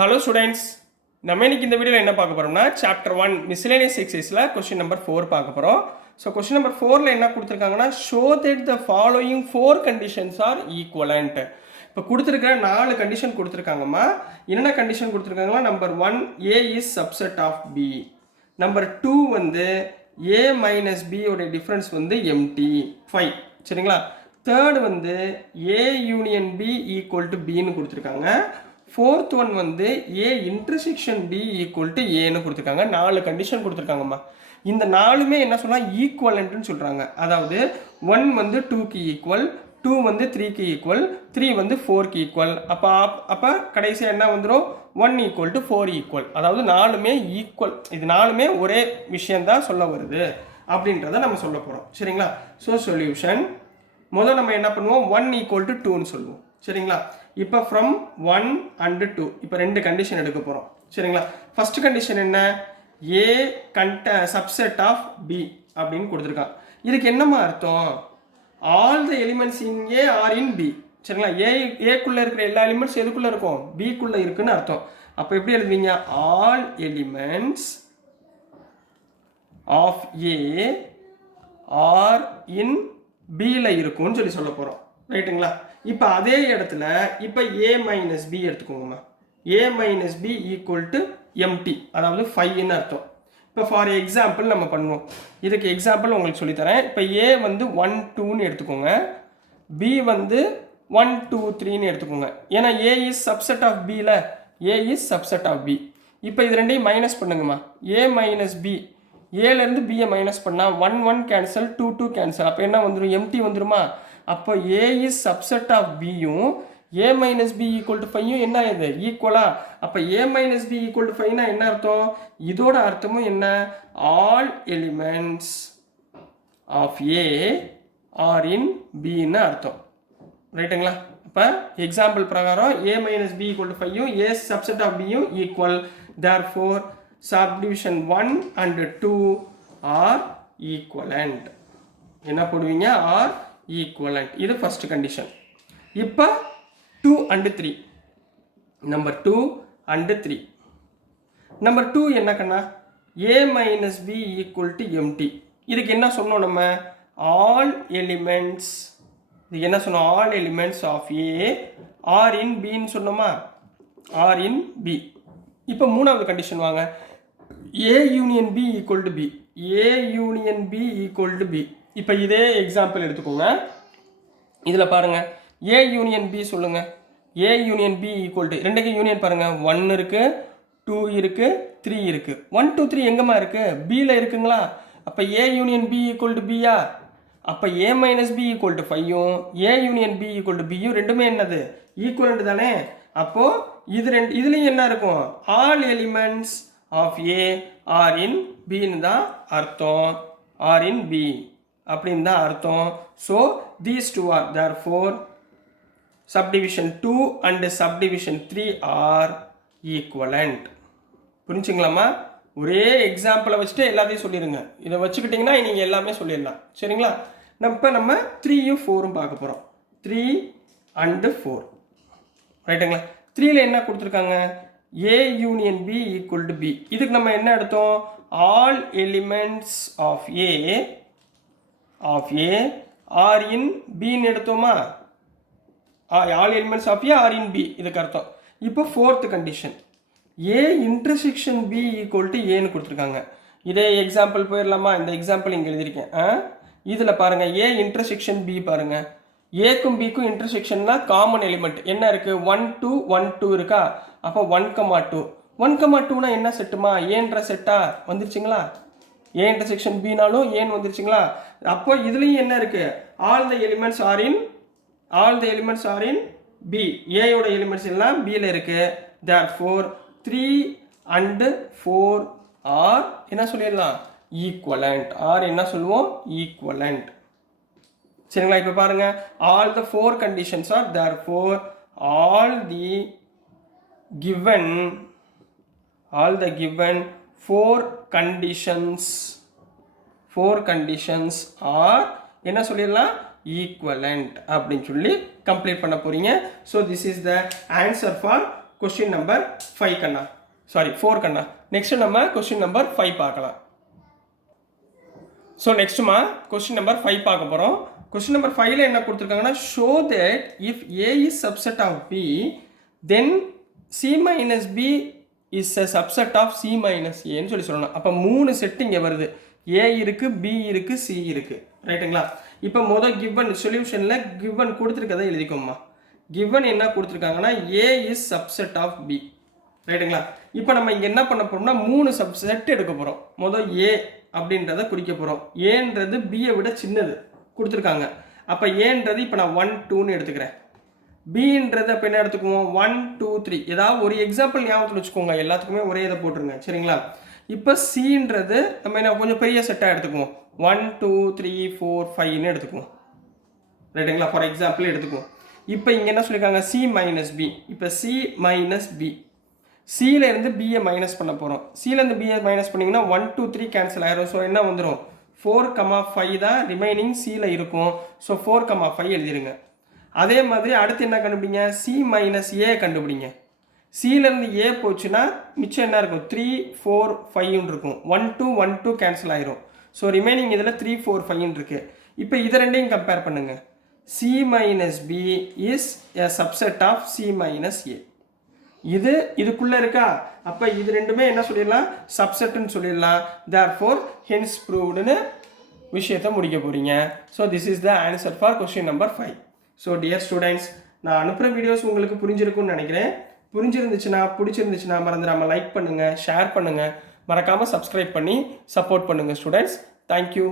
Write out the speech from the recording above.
Hello students, நம்ம இன்னைக்கு இந்த வீடியோல என்ன பார்க்க போறோம்னா chapter 1 miscellaneous exerciseல question number 4 பார்க்க போறோம். So question number 4ல என்ன கொடுத்திருக்காங்கன்னா show that the following 4 conditions are equivalent. இப்போ கொடுத்திருக்கிற 4 கண்டிஷன் கொடுத்திருக்காங்கம்மா. என்னென்ன கண்டிஷன் கொடுத்திருக்காங்கன்னா number 1 A is subset of B. Number 2 வந்து A minus B ஓட டிஃபரன்ஸ் வந்து empty 5. சரிங்களா? தேர்ட் வந்து A union B equal to B ன்னு கொடுத்திருக்காங்க. ஃபோர்த் ஒன் வந்து A intersection B equal to ஏன்னு கொடுத்துருக்காங்க. 4 கண்டிஷன் கொடுத்துருக்காங்கம்மா. இந்த நாலுமே என்ன சொல்லலாம் ஈக்குவலன்ட்னு சொல்கிறாங்க. அதாவது 1 வந்து 2க்கு ஈக்குவல், 2 வந்து 3க்கு ஈக்குவல், 3 வந்து 4க்கு ஈக்குவல். அப்போ கடைசியாக என்ன வந்துடும் 1 ஈக்குவல் டு 4 ஈக்குவல். அதாவது நாலுமே ஈக்குவல். இது நாலுமே ஒரே விஷயந்தான் சொல்ல வருது அப்படின்றத நம்ம சொல்ல போகிறோம். சரிங்களா? ஸோ சொல்யூஷன் முதல் நம்ம என்ன பண்ணுவோம் 1 ஈக்குவல் டு 2ன்னு சொல்லுவோம். சரிங்களா? இப்போ ஃப்ரம் 1 அண்ட் 2 இப்போ ரெண்டு கண்டிஷன் எடுக்க போகிறோம். சரிங்களா? ஃபர்ஸ்ட் கண்டிஷன் என்ன A சப்செட் ஆஃப் B அப்படின்னு கொடுத்துருக்கான். இதுக்கு என்னமா அர்த்தம் all the elements in A are in B. சரிங்களா? ஏக்குள்ளே இருக்கிற எல்லா எலிமெண்ட்ஸ் எதுக்குள்ளே இருக்கும் பிக்குள்ளே இருக்குன்னு அர்த்தம். அப்போ எப்படி எழுதுவீங்க all elements of A are in Bயில் இருக்குன்னு சொல்ல போகிறோம். ரைட்டுங்களா? இப்போ அதே இடத்துல இப்போ A மைனஸ் B எடுத்துக்கோங்கம்மா. A minus B equal to empty, அதாவது 5ன்னு அர்த்தம். இப்போ ஃபார் எக்ஸாம்பிள் நம்ம பண்ணுவோம். இதுக்கு எக்ஸாம்பிள் உங்களுக்கு சொல்லித்தரேன். இப்போ A வந்து 1 2ன்னு எடுத்துக்கோங்க, B வந்து 1 2 3ன்னு எடுத்துக்கோங்க. ஏன்னா A இஸ் சப்செட் ஆஃப் Bல, A is subset of B. இப்போ இது ரெண்டையும் மைனஸ் பண்ணுங்கம்மா. A மைனஸ் B, ஏலேருந்து பியை மைனஸ் பண்ணால் 1 1 கேன்சல் 2 2 கேன்சல். அப்போ என்ன வந்துடும் எம்டி வந்துடுமா? அப்போ A இஸ் சப்செட் ஆஃப் பியும் A minus B equal to 5யும் என்ன இது ஈக்குவலா? அப்போ A minus B equal to 5னா என்ன அர்த்தம்? இதோட அர்த்தமும் என்ன all elements of A are in பின்னு அர்த்தம். ரைட்டுங்களா? அப்போ எக்ஸாம்பிள் பிரகாரம் A minus B equal to 5யும் A சப்செட் ஆஃப் பியும் equal. Therefore subdivision 1 and 2 are equivalent. என்ன போடுவீங்க ஆர் ஈக்குவலண்ட். இது ஃபர்ஸ்ட் கண்டிஷன். இப்போ 2 அண்ட் 3 நம்பர் 2 அண்ட் 3 நம்பர் 2 என்ன கண்ணா A minus B equal to empty. இதுக்கு என்ன சொன்னோம் நம்ம ஆல் எலிமெண்ட்ஸ், இதுக்கு என்ன சொன்னோம் all elements of A are in பின்னு சொன்னோமா, ஆர் இன் பி. இப்போ மூணாவது கண்டிஷன் வாங்க A union B equal to B, A union B equal to B. இப்போ இதே எக்ஸாம்பிள் எடுத்துக்கோங்க. இதில் பாருங்கள் A யூனியன் B சொல்லுங்கள். A union B equal to ரெண்டுக்கு யூனியன் பாருங்கள் 1 இருக்குது 2 இருக்குது 3 இருக்குது. 1 2 3 எங்கம்மா இருக்குது Bயில் இருக்குங்களா? அப்போ A union B equal to பியா? அப்போ A minus B equal to 5யும் A union B equal to பியும் ரெண்டுமே என்னது ஈக்குவலண்ட் தானே? அப்போது இது இதுலேயும் என்ன இருக்கும் all elements of A are in பின்னு தான் அர்த்தம், ஆர் இன் B அப்படின்னு தான் அர்த்தம். So these two are therefore subdivision 2 and subdivision 3 are equivalent. புரிஞ்சுங்களாம்மா? ஒரே எக்ஸாம்பிளை வச்சுட்டு எல்லாத்தையும் சொல்லிடுங்க. இதை வச்சுக்கிட்டிங்கன்னா நீங்கள் எல்லாமே சொல்லிடலாம். சரிங்களா? நம்ம 3யும் 4ம் பார்க்க போகிறோம். 3 அண்டு 4 ரைட்டுங்களா? 3ல் என்ன கொடுத்துருக்காங்க A union B equal to B. இதுக்கு நம்ம என்ன எடுத்தோம் all elements of A are in பின்னு எடுத்தோமா? All elements of A are in B இதுக்கு அர்த்தம். இப்போ fourth condition A intersection B equal to ஏன்னு கொடுத்துருக்காங்க. இதே எக்ஸாம்பிள் போயிடலாமா? இந்த எக்ஸாம்பிள் இங்கே எழுதியிருக்கேன். இதில் பாருங்கள் A இன்டர்செக்ஷன் B பாருங்கள். ஏக்கும் பிக்கும் இன்டர்செக்ஷன்னா காமன் எலிமெண்ட் என்ன இருக்குது 1 2 1 2 இருக்கா? அப்போ 1,2 1,2னா என்ன செட்டுமா ஏன்ற செட்டா வந்துருச்சுங்களா? A இன்டர்செக்ஷன் பினாலும் ஏன் வந்துருச்சுங்களா? அப்போ இதுலேயும் என்ன இருக்குது all the elements are in B. ஏயோட எலிமெண்ட்ஸ் எல்லாம் பியில் இருக்குது. தேர்ஃபோர் 3 அண்டு 4 ஆர் என்ன சொல்லிடலாம் ஈக்குவலண்ட். ஆர் என்ன சொல்லுவோம் ஈக்குவலண்ட். சரிங்களா? இப்போ பாருங்க all the 4 conditions are therefore all the given 4 conditions are என்ன சொல்லிடலாம் ஈக்குவலண்ட் அப்படின்னு சொல்லி கம்ப்ளீட் பண்ண போறீங்க. So this is the answer for question number 5 கண்ணா, சாரி 4 கண்ணா. நெக்ஸ்ட் நம்ம கொஸ்டின் நம்பர் 5 பார்க்கலாம். ஸோ நெக்ஸ்ட்டுமா கொஸ்டின் நம்பர் 5 பார்க்க போகிறோம். கொஸ்டின் நம்பர் 5ல என்ன கொடுத்துருக்காங்கன்னா, show that if A is subset of B then C minus B is a subset of C minus ஏன்னு சொல்லணும். அப்போ 3 செட்டு இங்கே வருது. ஏ இருக்குது, பி இருக்குது, சி இருக்குது. ரைட்டுங்களா? இப்போ கிவன் சொல்யூஷனில் கிவன் கொடுத்துருக்கதை எழுதிக்கோம்மா. கிவன் என்ன கொடுத்துருக்காங்கன்னா, ஏ இஸ் சப்செட் ஆஃப் பி. ரைட்டுங்களா? இப்போ நம்ம இங்கே என்ன பண்ண போகிறோம்னா 3 சப்செட் எடுக்க போகிறோம். ஏ அப்படின்றத குறிக்க போகிறோம். ஏன்றது பியை விட சின்னது கொடுத்துருக்காங்க. அப்போ ஏன்றது இப்போ நான் 1 2ன்னு எடுத்துக்கிறேன். பின்றது அப்போ என்ன எடுத்துக்குவோம், 1 2 3. ஏதாவது ஒரு எக்ஸாம்பிள் ஞாபகத்தில் வச்சுக்கோங்க, எல்லாத்துக்குமே ஒரே இதை போட்டுருங்க. சரிங்களா? இப்போ சின்றது நம்ம என்ன கொஞ்சம் பெரிய செட்டாக எடுத்துக்குவோம். 1 2 3 4 5ன்னு எடுத்துக்குவோம். ரைட்டுங்களா? ஃபார் எக்ஸாம்பிள் எடுத்துக்குவோம். இப்போ இங்கே என்ன சொல்லியிருக்காங்க, சி மைனஸ் பி. இப்போ சி மைனஸ் பி, சியிலேருந்து பியை மைனஸ் பண்ண போகிறோம். சியிலேருந்து பியை மைனஸ் பண்ணிங்கன்னா 1 2 3 கேன்சல் ஆயிரும். ஸோ என்ன வந்துடும், 4,5 தான் ரிமைனிங் சியில் இருக்கும். ஸோ 4,5 எழுதிருங்க. அதே மாதிரி அடுத்து என்ன கண்டுபிடிங்க, சி மைனஸ் ஏ கண்டுபிடிங்க. சியிலேருந்து ஏ போச்சுன்னா மிச்சம் என்ன இருக்கும், 3 4 5ன்னு இருக்கும். 1 2 1 2 கேன்சல் ஆயிரும். ஸோ ரிமைனிங் இதில் 3 4 5ன்னு இருக்குது. இப்போ இதை ரெண்டையும் கம்பேர் பண்ணுங்க. C minus B is a subset of C minus A. இதுக்குள்ளே இருக்கா? அப்போ இது ரெண்டுமே என்ன சொல்லிடலாம், சப்செட்டுன்னு சொல்லிடலாம். தேர்ஃபோர் ஹென்ஸ் ப்ரூவ்டுன்னு விஷயத்தை முடிக்க போகிறீங்க. So this is the answer for question number 5. So dear students, நான் அனுப்புகிற வீடியோஸ் உங்களுக்கு புரிஞ்சிருக்கும்னு நினைக்கிறேன். பிடிச்சிருந்துச்சுன்னா மறந்துடாமல் லைக் பண்ணுங்கள், ஷேர் பண்ணுங்கள், மறக்காமல் சப்ஸ்கிரைப் பண்ணி சப்போர்ட் பண்ணுங்கள் ஸ்டூடெண்ட்ஸ். தேங்க்யூ.